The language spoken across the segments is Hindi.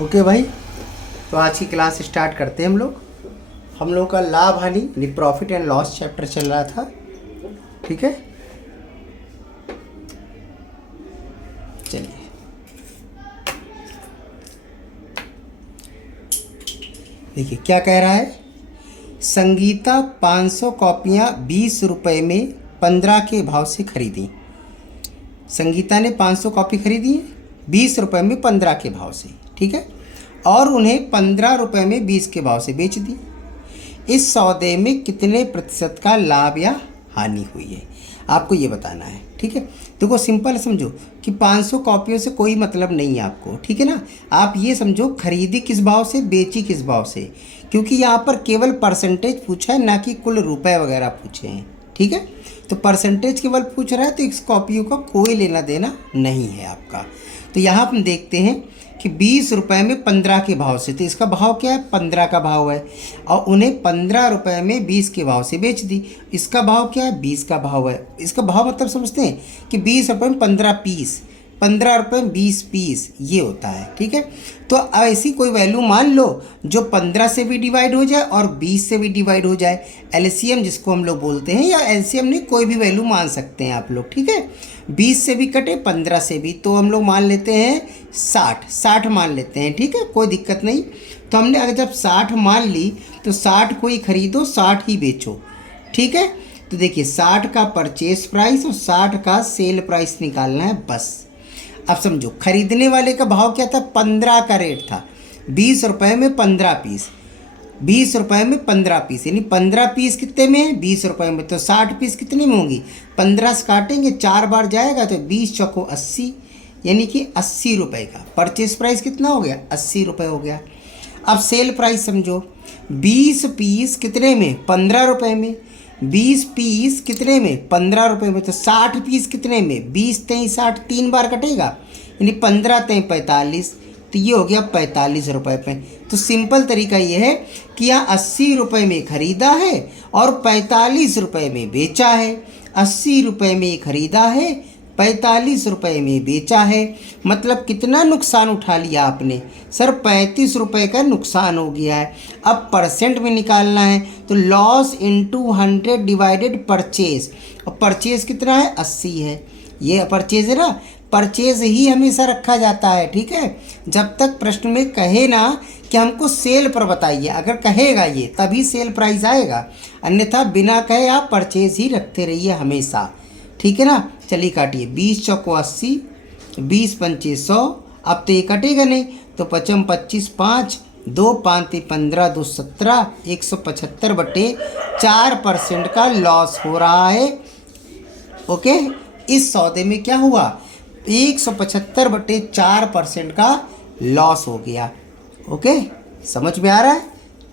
ओके भाई, तो आज की क्लास स्टार्ट करते हैं। हम लोग का लाभ हानि यानी प्रॉफिट एंड लॉस चैप्टर चल रहा था। ठीक है, चलिए देखिए क्या कह रहा है। संगीता 500 कॉपियाँ 20 रुपये में 15 के भाव से खरीदी। संगीता ने 500 कॉपी खरीदी 20 रुपये में 15 के भाव से, ठीक है, और उन्हें 15 रुपये में 20 के भाव से बेच दी। इस सौदे में कितने प्रतिशत का लाभ या हानि हुई है, आपको ये बताना है। ठीक है, देखो सिंपल समझो कि 500 कॉपियों से कोई मतलब नहीं है आपको, ठीक है ना। आप ये समझो खरीदी किस भाव से, बेची किस भाव से, क्योंकि यहाँ पर केवल परसेंटेज पूछा है, ना कि कुल रुपए वगैरह पूछे हैं। ठीक है, तो परसेंटेज केवल पूछ रहा है, तो इस कॉपियों का कोई लेना देना नहीं है आपका। तो यहाँ हम देखते हैं कि 20 रुपये में 15 के भाव से, तो इसका भाव क्या है, 15 का भाव है, और उन्हें 15 रुपये में 20 के भाव से बेच दी। इसका भाव क्या है, 20 का भाव है। इसका भाव मतलब समझते हैं कि 20 रुपये में 15 पीस, 15 रुपये में 20 पीस, ये होता है। ठीक है, तो ऐसी कोई वैल्यू मान लो जो 15 से भी डिवाइड हो जाए और 20 से भी डिवाइड हो जाए, एलसीएम जिसको हम लोग बोलते हैं, या एलसीएम नहीं, कोई भी वैल्यू मान सकते हैं आप लोग। ठीक है, 20 से भी कटे 15 से भी, तो हम लोग मान लेते हैं 60 मान लेते हैं। ठीक है, कोई दिक्कत नहीं। तो हमने अगर जब 60 मान ली तो 60 को ही खरीदो, 60 ही बेचो। ठीक है, तो देखिए 60 का परचेस प्राइस और 60 का सेल प्राइस निकालना है बस। अब समझो खरीदने वाले का भाव क्या था, 15 का रेट था, 20 रुपये में 15 पीस, 20 रुपये में 15 पीस, यानी 15 पीस कितने में है, 20 रुपये में, तो 60 पीस कितने में होंगी, 15 से काटेंगे 4 बार जाएगा तो 20 चौको 80, यानी कि 80 रुपये का परचेस प्राइस कितना हो गया, 80 रुपये हो गया। अब सेल प्राइस समझो, 20 पीस कितने में, 15 रुपये में, 20 पीस कितने में, 15 रुपये में, तो 60 पीस कितने में, 20 तेईं 60, 3 बार कटेगा, यानी 15 तेईं 45, तो ये हो गया 45 रुपये पे। तो सिंपल तरीका ये है कि यहाँ 80 रुपये में खरीदा है और 45 रुपये में बेचा है। 80 रुपये में खरीदा है, 45 रुपये में बेचा है, मतलब कितना नुकसान उठा लिया आपने, सर 35 रुपये का नुकसान हो गया है। अब परसेंट में निकालना है, तो लॉस इंटू 100 डिवाइडेड परचेज, और परचेज कितना है, 80 है, ये परचेज है ना, परचेज ही हमेशा रखा जाता है। ठीक है, जब तक प्रश्न में कहे ना कि हमको सेल पर बताइए, अगर कहेगा ये तभी सेल प्राइस आएगा, अन्यथा बिना कहे आप परचेज ही रखते रहिए हमेशा। ठीक है ना, चलिए काटिए, 20 चौको 80, 20 पंचे 100, अब तो ये कटेगा नहीं, तो 55 25 5, 2 5 15, 2 17, 175 बटे 4% का लॉस हो रहा है। ओके, इस सौदे में क्या हुआ, 175 बटे 4% का लॉस हो गया। ओके, समझ में आ रहा है।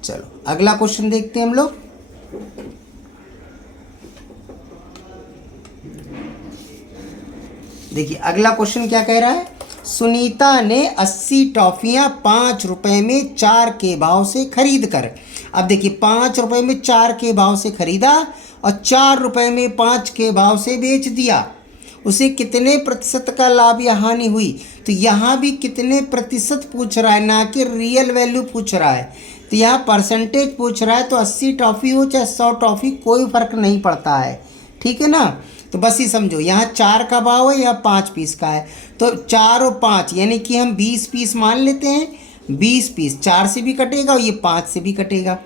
चलो अगला क्वेश्चन देखते हैं हम लोग। देखिए अगला क्वेश्चन क्या कह रहा है, सुनीता ने 80 टॉफियाँ 5 रुपये में 4 के भाव से खरीद कर, अब देखिए 5 रुपये में 4 के भाव से खरीदा और 4 रुपये में 5 के भाव से बेच दिया, उसे कितने प्रतिशत का लाभ या हानि हुई। तो यहाँ भी कितने प्रतिशत पूछ रहा है, ना कि रियल वैल्यू पूछ रहा है। तो यहाँ परसेंटेज पूछ रहा है, तो 80 टॉफ़ी हो चाहे 100 टॉफ़ी कोई फ़र्क नहीं पड़ता है। ठीक है ना, तो बस ही समझो यहाँ 4 का भाव है, यहाँ 5 पीस का है, तो 4 और 5 यानी कि हम 20 पीस मान लेते हैं। 20 पीस 4 से भी कटेगा और ये 5 से भी कटेगा।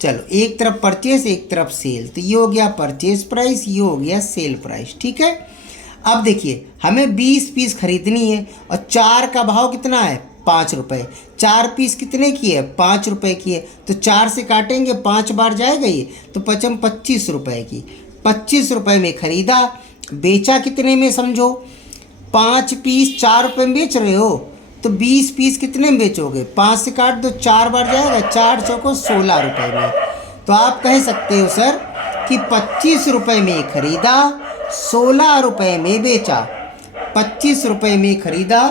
चलो एक तरफ परचेस एक तरफ सेल, तो ये हो गया परचेस प्राइस, ये हो गया सेल प्राइस। ठीक है, अब देखिए हमें 20 पीस खरीदनी है और 4 का भाव कितना है, 5 रुपये, 4 पीस कितने की है, 5 रुपये की है, तो 4 से काटेंगे 5 बार जाएगा ये, तो 25 रुपये की, 25 रुपये में खरीदा, बेचा कितने में समझो, 5 पीस 4 रुपये में बेच रहे हो, तो 20 पीस कितने में बेचोगे, 5 से काट दो, 4 बार जाएगा, 4 चौको 16 रुपये में। तो आप कह सकते हो सर कि 25 रुपये में खरीदा, 16 रुपये में बेचा, 25 रुपये में खरीदा,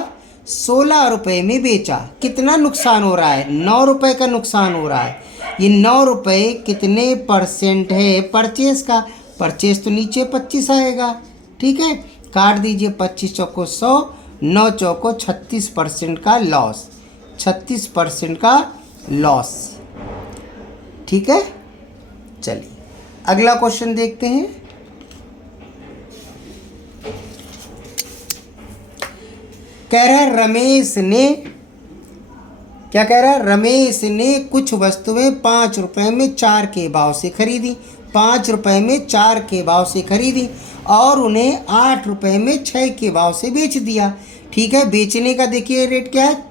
16 रुपये में बेचा, कितना नुकसान हो रहा है, 9 रुपये का नुकसान हो रहा है। ये 9 रुपये कितने परसेंट है परचेस का, परचेस तो नीचे 25 आएगा। ठीक है, काट दीजिए, 25 चौको 100, 9 चौको 36% का लॉस, 36% का लॉस। ठीक है, चलिए अगला क्वेश्चन देखते हैं। कह रहा है रमेश ने, क्या कह रहा है, रमेश ने कुछ वस्तुएं 5 रुपए में 4 के भाव से खरीदी, 5 रुपए में 4 के भाव से खरीदी और उन्हें 8 रुपए में 6 के भाव से बेच दिया। ठीक है, बेचने का देखिए रेट क्या है,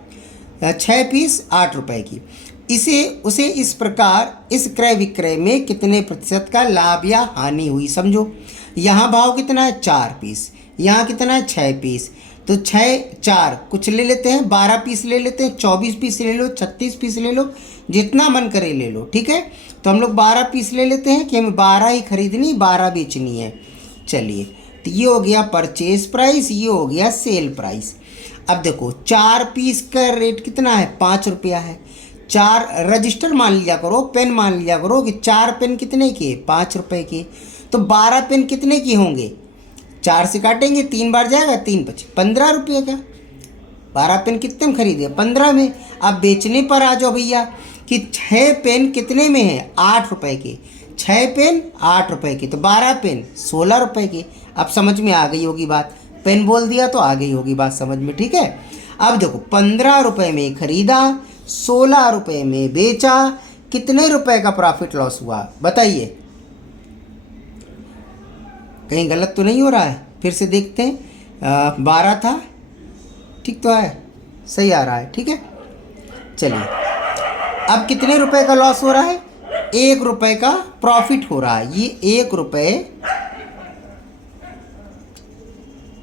6 पीस 8 रुपए की। उसे इस प्रकार इस क्रय विक्रय में कितने प्रतिशत का लाभ या हानि हुई, समझो। यहाँ भाव कितना है, 4 पीस, यहाँ कितना है, 6 पीस। तो 6 4 कुछ ले लेते हैं, 12 पीस ले लेते हैं, 24 पीस ले लो, 36 पीस ले लो, जितना मन करे ले लो। ठीक है, तो हम लोग 12 पीस ले लेते हैं कि हमें 12 ही खरीदनी, 12 बेचनी है। चलिए, तो ये हो गया परचेज प्राइस, ये हो गया सेल प्राइस। अब देखो 4 पीस का रेट कितना है, 5 रुपया है। 4 रजिस्टर मान लिया करो, पेन मान लिया करो कि 4 पेन कितने के, 5 रुपए के। तो 12 पेन कितने के होंगे, 4 से काटेंगे, 3 बार जाएगा, 3 5 15 रुपये का। 12 पेन कितने में खरीदे, 15 में। अब बेचने पर आ जाओ भैया कि 6 पेन कितने में है, 8 रुपए के। 6 पेन 8 रुपए के, तो 12 पेन 16 रुपए के। अब समझ में आ गई होगी बात, पेन बोल दिया तो आ गई होगी बात समझ में। ठीक है, अब देखो 15 रुपए में खरीदा, 16 रुपए में बेचा, कितने रुपए का प्रॉफिट लॉस हुआ बताइए। कहीं गलत तो नहीं हो रहा है, फिर से देखते हैं। 12 था, ठीक तो है, सही आ रहा है। ठीक है, चलिए अब कितने रुपए का लॉस हो रहा है, 1 रुपए का प्रॉफिट हो रहा है। ये 1 रुपए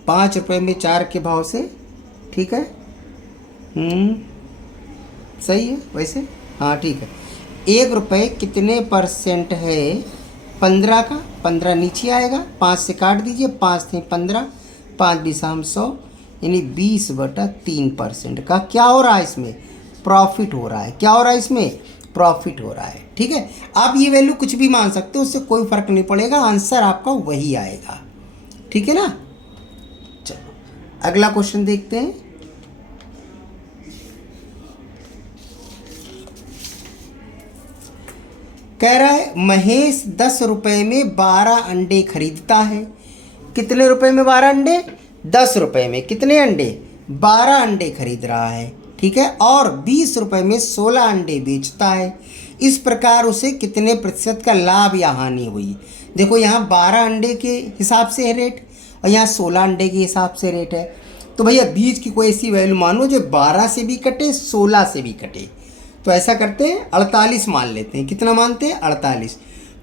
5 रुपए में 4 के भाव से। ठीक है, सही है वैसे, हाँ ठीक है। 1 रुपए कितने परसेंट है, 15 का, 15 नीचे आएगा, 5 से काट दीजिए, 5 थे 15, 5 बीस हम 100, यानी 20/3% का क्या हो रहा है इसमें, प्रॉफिट हो रहा है। क्या हो रहा है इसमें, प्रॉफिट हो रहा है। ठीक है, आप ये वैल्यू कुछ भी मान सकते हो, उससे कोई फर्क नहीं पड़ेगा, आंसर आपका वही आएगा। ठीक है ना, चलो अगला क्वेश्चन देखते हैं। कह रहा है महेश 10 रुपए में 12 अंडे खरीदता है। कितने रुपए में 12 अंडे, 10 रुपए में कितने अंडे, 12 अंडे खरीद रहा है। ठीक है, और 20 रुपए में 16 अंडे बेचता है। इस प्रकार उसे कितने प्रतिशत का लाभ या हानि हुई। देखो यहाँ 12 अंडे के हिसाब से है रेट और यहाँ 16 अंडे के हिसाब से रेट है। तो भैया बीच की कोई ऐसी वैल्यू मानो जो 12 से भी कटे, 16 से भी कटे। तो ऐसा करते हैं 48 मान लेते हैं। कितना मानते हैं, 48।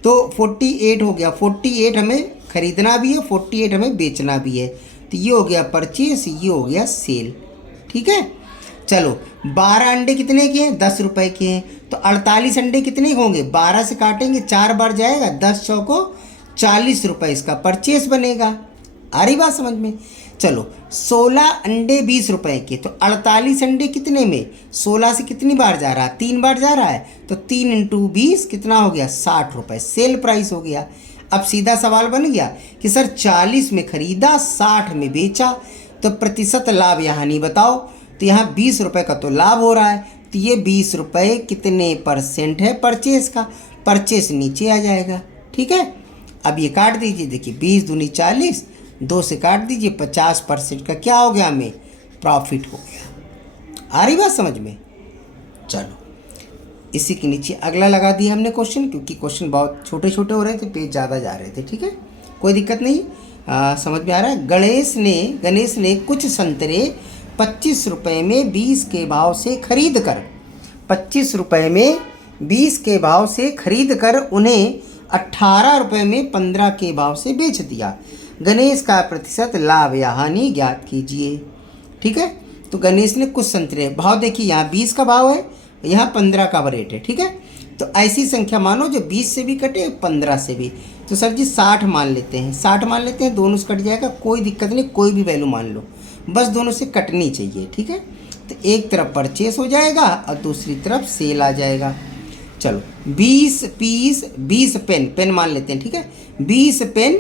तो 48 हो गया, 48 हमें खरीदना भी है, 48 हमें बेचना भी है। तो ये हो गया परचेस, ये हो गया सेल। ठीक है, चलो 12 अंडे कितने के हैं, 10 रुपए के हैं। तो 48 अंडे कितने होंगे, 12 से काटेंगे, 4 बार जाएगा, 10 चौको 40 रुपये इसका परचेस बनेगा। आ रही बात समझ में। चलो 16 अंडे 20 रुपए के, तो 48 अंडे कितने में, 16 से कितनी बार जा रहा है, 3 बार जा रहा है। तो 3 × 20 कितना हो गया, 60 रुपये सेल प्राइस हो गया। अब सीधा सवाल बन गया कि सर 40 में खरीदा, 60 में बेचा, तो प्रतिशत लाभ या हानि बताओ। तो यहाँ 20 रुपये का तो लाभ हो रहा है, तो ये 20 रुपये कितने परसेंट है परचेस का, परचेस नीचे आ जाएगा। ठीक है, अब ये काट दीजिए, देखिए 20 दूनी 40, 2 से काट दीजिए, 50% का क्या हो गया, हमें प्रॉफिट हो गया। आ रही बात समझ में। चलो इसी के नीचे अगला लगा दिया हमने क्वेश्चन, क्योंकि क्वेश्चन बहुत छोटे छोटे हो रहे थे, पेज ज़्यादा जा रहे थे। ठीक है, कोई दिक्कत नहीं, समझ में आ रहा है। गणेश ने कुछ संतरे 25 रुपये में 20 के भाव से खरीद कर, 25 रुपये में 20 के भाव से खरीद कर उन्हें 18 रुपये में 15 के भाव से बेच दिया। गणेश का प्रतिशत लाभ या हानि ज्ञात कीजिए। ठीक है, तो गणेश ने कुछ संतरे, भाव देखिए यहाँ 20 का भाव है, यहाँ 15 का रेट है। ठीक है, तो ऐसी संख्या मानो जो 20 से भी कटे, 15 से भी। तो सर जी 60 मान लेते हैं, 60 मान लेते हैं, दोनों से कट जाएगा, कोई दिक्कत नहीं, कोई भी वैल्यू मान लो, बस दोनों से कटनी चाहिए। ठीक है, तो एक तरफ परचेस हो जाएगा और दूसरी तरफ सेल आ जाएगा। चलो 20 पीस 20 पेन मान लेते हैं। ठीक है, 20 पेन,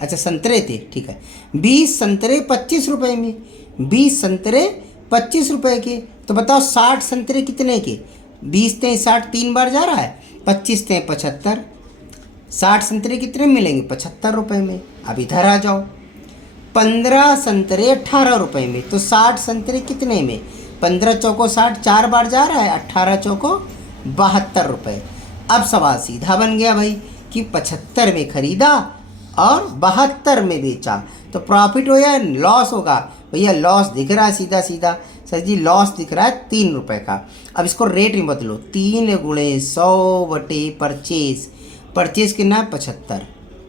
अच्छा संतरे थे, ठीक है, 20 संतरे 25 रुपये में, 20 संतरे ₹25 के। तो बताओ 60 संतरे कितने के? 20 × 60 3 बार जा रहा है, 25 × 75, 60 संतरे कितने में मिलेंगे? ₹75 में। अब इधर आ जाओ, 15 संतरे ₹18 में। तो 60 संतरे कितने में? 15 चौको 60 4 बार जा रहा है, 18 चौको ₹72। अब सवाल सीधा बन गया भाई कि 75 में खरीदा और 72 में बेचा, तो प्रॉफिट हो या लॉस होगा? भैया लॉस दिख रहा है सीधा सीधा। सर जी लॉस दिख रहा है ₹3 का। अब इसको रेट में बदलो, 3 × 100 बटे परचेज। परचेज कितना है? 75।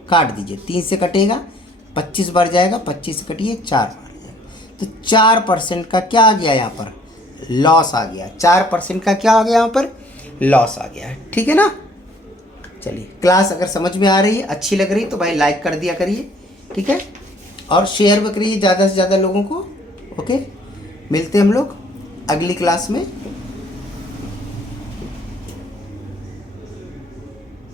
काट दीजिए, 3 से कटेगा, 25 बार जाएगा, 25 से कटिए 4 बार जाएगा। तो 4% का क्या आ गया यहाँ पर? लॉस आ गया। 4% का क्या आ गया यहाँ पर? लॉस आ गया है। ठीक है ना? चलिए, क्लास अगर समझ में आ रही है, अच्छी लग रही है तो भाई लाइक कर दिया करिए, ठीक है, और शेयर भी करिए ज़्यादा से ज़्यादा लोगों को। ओके, मिलते हैं हम लोग अगली क्लास में।